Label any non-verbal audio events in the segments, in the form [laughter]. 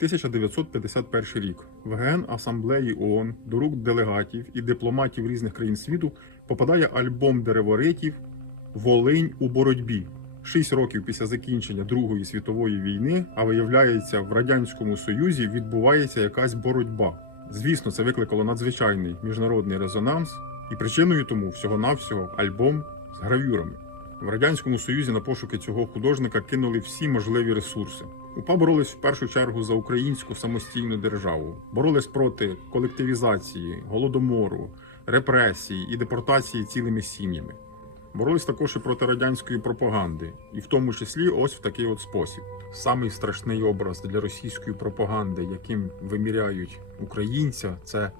1951 рік в ГН Асамблеї ООН до рук делегатів і дипломатів різних країн світу попадає альбом дереворитів Волинь у боротьбі. Шість років після закінчення Другої світової війни, а виявляється, в радянському союзі відбувається якась боротьба. Звісно, це викликало надзвичайний міжнародний резонанс, і причиною тому всього-навсього альбом з гравюрами. В радянському союзі на пошуки цього художника кинули всі можливі ресурси. УПА боролись в першу чергу за українську самостійну державу, боролись проти колективізації, голодомору, репресій і депортації цілими сім'ями. Боролись також і проти радянської пропаганди, і в тому числі ось в такий от спосіб. Самий страшний образ для російської пропаганди, яким виміряють українця, це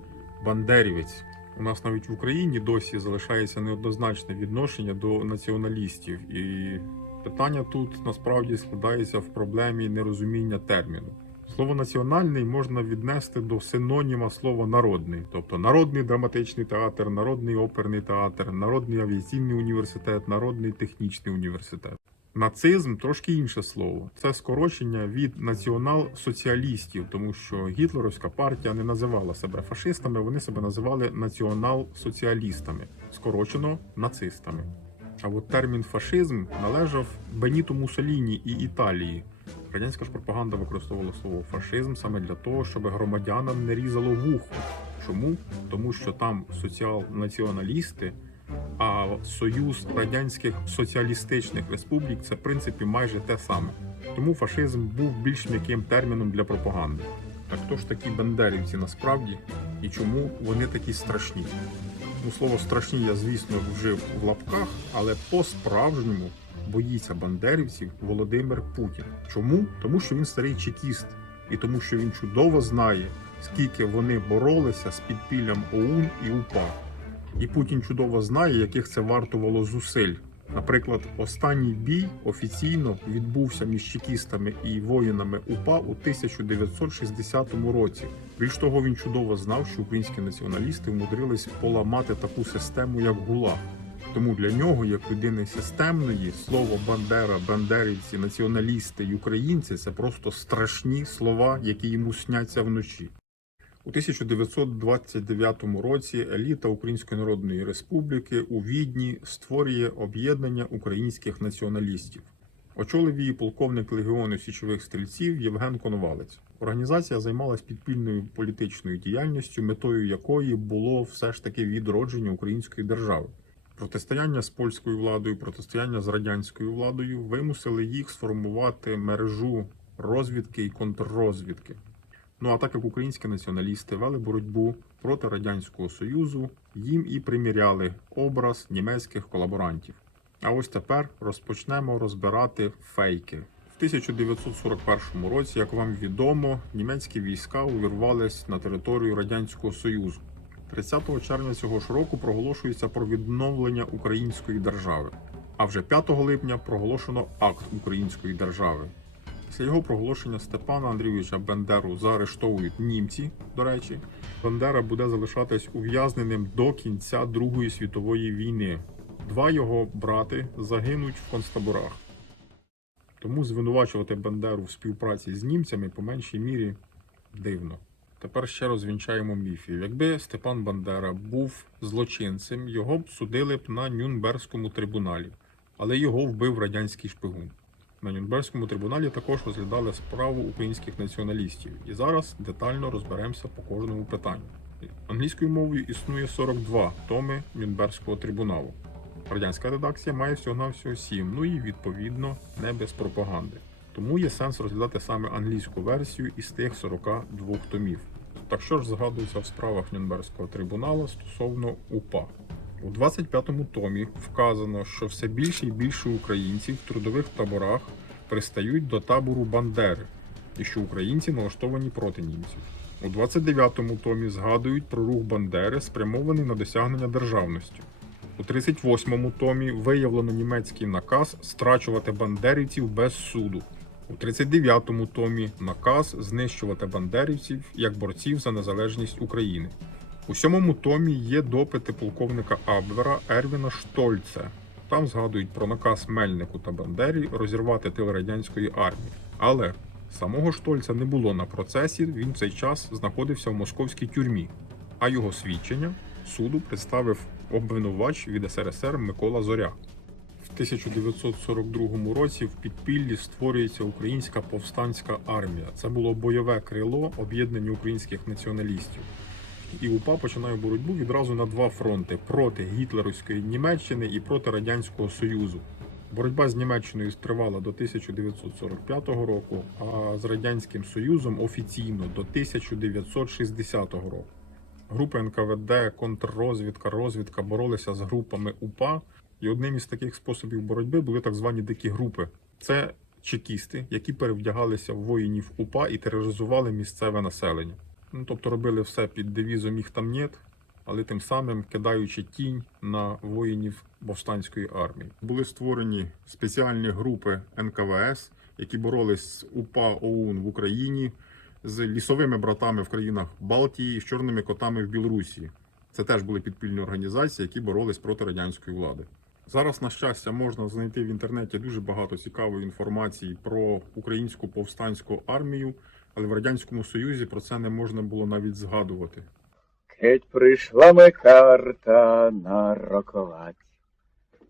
бандерівець. У нас навіть в Україні досі залишається неоднозначне відношення до націоналістів, і питання тут насправді складається в проблемі нерозуміння терміну. Слово національний можна віднести до синоніма слова народний, тобто народний драматичний театр, народний оперний театр, народний авіаційний університет, народний технічний університет. Нацизм трошки інше слово. Це скорочення від націонал-соціалістів, тому що гітлерівська партія не називала себе фашистами, вони себе називали націонал-соціалістами, скорочено нацистами. А от термін фашизм належав Беніту Муссоліні і Італії. Радянська ж пропаганда використовувала слово фашизм саме для того, щоб громадянам не різало вухо. Чому? Тому що там соціал-націоналісти, а Союз Радянських Соціалістичних Республік це в принципі майже те саме. Тому фашизм був більш м'яким терміном для пропаганди. Так хто ж такі бандерівці насправді і чому вони такі страшні? Ну, слово страшні я, звісно, вжив в лапках, але по-справжньому боїться бандерівців Володимир Путін. Чому? Тому що він старий чекіст, і тому, що він чудово знає, скільки вони боролися з підпіллям ОУН і УПА. І Путін чудово знає, яких це вартувало зусиль. Наприклад, останній бій офіційно відбувся між чекістами і воїнами УПА у 1960 році. Більш того, він чудово знав, що українські націоналісти вмудрились поламати таку систему, як ГУЛАГ. Тому для нього, як людини системної, слово Бандера, бандерівці, націоналісти й українці це просто страшні слова, які йому сняться вночі. У 1929 році еліта Української Народної Республіки у Відні створює об'єднання українських націоналістів. Очолив її полковник легіону січових стрільців Євген Коновалець. Організація займалась підпільною політичною діяльністю, метою якої було все ж таки відродження української держави. Протистояння з польською владою, протистояння з радянською владою вимусили їх сформувати мережу розвідки і контррозвідки. Ну а так як українські націоналісти вели боротьбу проти радянського союзу, їм і приміряли образ німецьких колаборантів. А ось тепер розпочнемо розбирати фейки. В 1941 році, як вам відомо, німецькі війська увірвались на територію радянського союзу. 30 червня цього ж року проголошується про відновлення української держави. А вже 5 липня проголошено акт української держави. Після його проголошення Степана Андрійовича Бендеру заарештовують німці. До речі, Бендера буде залишатись ув'язненим до кінця Другої світової війни. Два його брати загинуть в концтаборах. Тому звинувачувати Бендеру в співпраці з німцями по меншій мірі дивно. Тепер ще розвінчаємо міфів. Якби Степан Бандера був злочинцем, його б судили б на Нюнберзькому трибуналі, але його вбив радянський шпигун. На Нюнберзькому трибуналі також розглядали справу українських націоналістів. І зараз детально розберемося по кожному питанню. Англійською мовою існує 42 томи Нюнберзького трибуналу. Радянська редакція має всього-навсього 7, ну і відповідно не без пропаганди. Тому є сенс розглядати саме англійську версію із тих 42 томів. Так що ж згадується в справах Нюнберзького трибуналу стосовно УПА? У 25-му томі вказано, що все більше і більше українців в трудових таборах пристають до табору Бандери, і що українці налаштовані проти німців. У 29-му томі згадують про рух Бандери, спрямований на досягнення державності. У 38-му томі виявлено німецький наказ страчувати бандерівців без суду. У 39-му томі наказ знищувати бандерівців як борців за незалежність України. У сьомому томі є допити полковника Абвера Ервіна Штольце. Там згадують про наказ Мельнику та Бандері розірвати тил радянської армії. Але Самого Штольца не було на процесі, він в цей час знаходився в московській тюрмі, а його свідчення суду представив обвинувач від СРСР Микола Зоря. В 1942 році в підпіллі створюється Українська повстанська армія. Це було бойове крило об'єднання українських націоналістів. І УПА починає боротьбу відразу на два фронти: проти гітлерівської Німеччини і проти Радянського Союзу. Боротьба з Німеччиною тривала до 1945 року, а з Радянським Союзом офіційно до 1960 року. Групи НКВД, контррозвідка, розвідка боролися з групами УПА, і одним із таких способів боротьби були так звані дикі групи. Це чекісти, які перевдягалися в воїнів УПА і тероризували місцеве населення. Ну, тобто робили все під девізом їх там нет, але тим самим кидаючи тінь на воїнів повстанської армії. Були створені спеціальні групи НКВС, які боролись з УПА ОУН в Україні, з лісовими братами в країнах Балтії, з чорними котами в Білорусі. Це теж були підпільні організації, які боролись проти радянської влади. Зараз, на щастя, можна знайти в інтернеті дуже багато цікавої інформації про українську повстанську армію, але в радянському союзі про це не можна було навіть згадувати. Кеть прийшла ми карта нарокувати.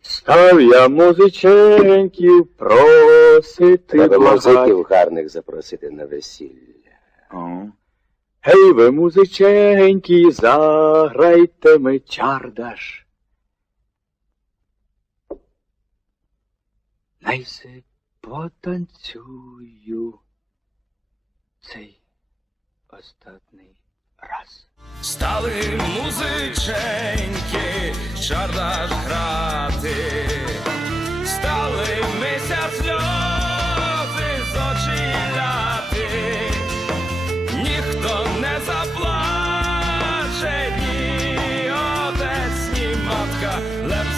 Став я музиченьків просити Треба музиків гарних запросити на весілля. О. Гей ви, музиченькі, заграйте ми чардаш. Найсе потанцюю цей остатний раз. Стали музиченьки, чардаш грати, стали місяць сльози з очі ляти, ніхто не заплаче, ні отець, ні матка, леп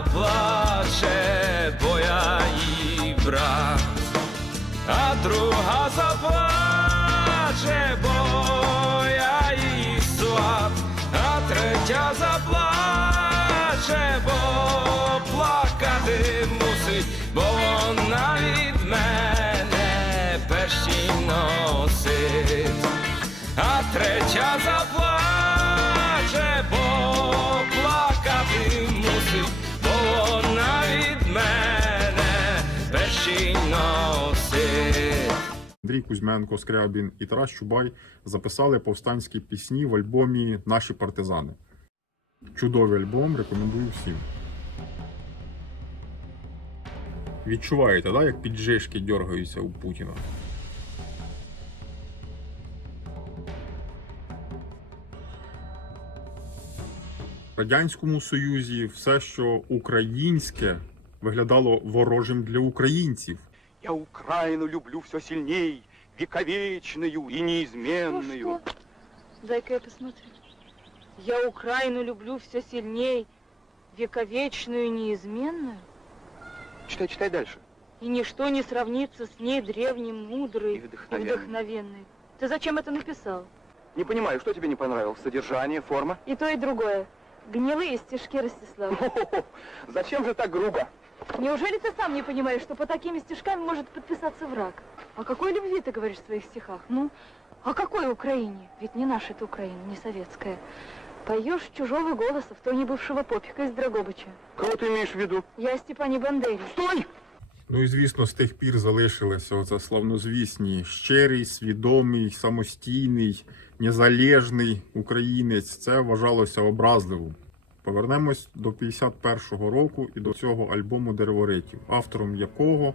jedna заплаче, бо я брат, а друга Андрій Кузьменко, Скрябін і Тарас Чубай записали повстанські пісні в альбомі Наші партизани. Чудовий альбом, рекомендую всім. Відчуваєте, да, як піджишки дергаються у Путіна? В Радянському Союзі все, що українське, виглядало ворожим для українців. Я Украину люблю все сильней, вековечную и неизменную. Ну? Дай-ка я посмотрю. Я Украину люблю все сильней, вековечную и неизменную, Читай, читай дальше. и ничто не сравнится с ней древней, мудрой И и вдохновенной. вдохновенной. Ты зачем это написал? Не понимаю, что тебе не понравилось? Содержание, форма? И то, и другое. Гнилые стишки, Ростислав. [laughs] Зачем же так грубо? Неужели ты сам не понимаешь, что по такими стишками может подписаться враг? О какой любви ты говоришь в своих стихах? Ну, о какой Украине? Ведь не наша это Украина, не советская. Поешь чужого голоса в тоне бывшего попика из Драгобыча. Кого ты имеешь в виду? Я о Степане Бандере. Стой! Ну і звісно, з тих пір залишилися оце славнозвісні щирий, свідомий, самостійний, незалежний українець. Це вважалося образливим. Повернемось до 51-го року і до цього альбому Дереворитів, автором якого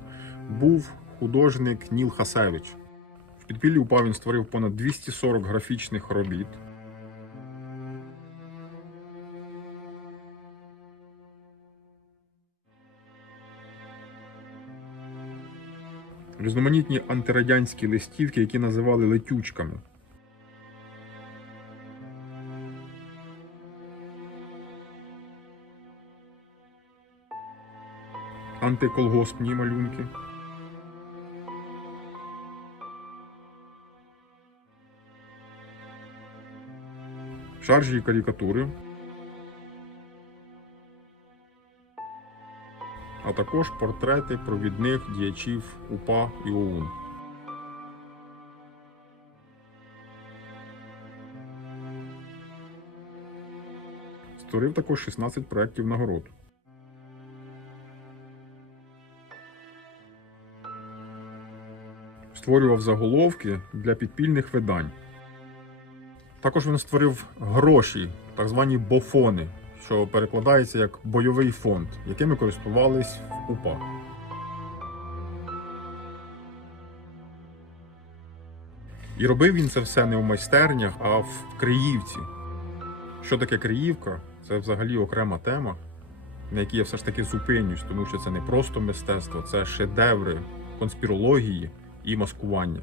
був художник Ніл Хасевич. В підпіллі УПА він створив понад 240 графічних робіт. Різноманітні антирадянські листівки, які називали летючками. Антиколгоспні малюнки. Шаржі і карикатури. А також портрети провідних діячів УПА і ОУН. Створив також 16 проєктів нагород. Створював заголовки для підпільних видань. Також він створив гроші, так звані бофони, що перекладається як бойовий фонд, якими користувались в УПА. І робив він це все не в майстернях, а в Криївці. Що таке Криївка? Це взагалі окрема тема, на якій я все ж таки зупинюсь, тому що це не просто мистецтво, це шедеври конспірології і маскування.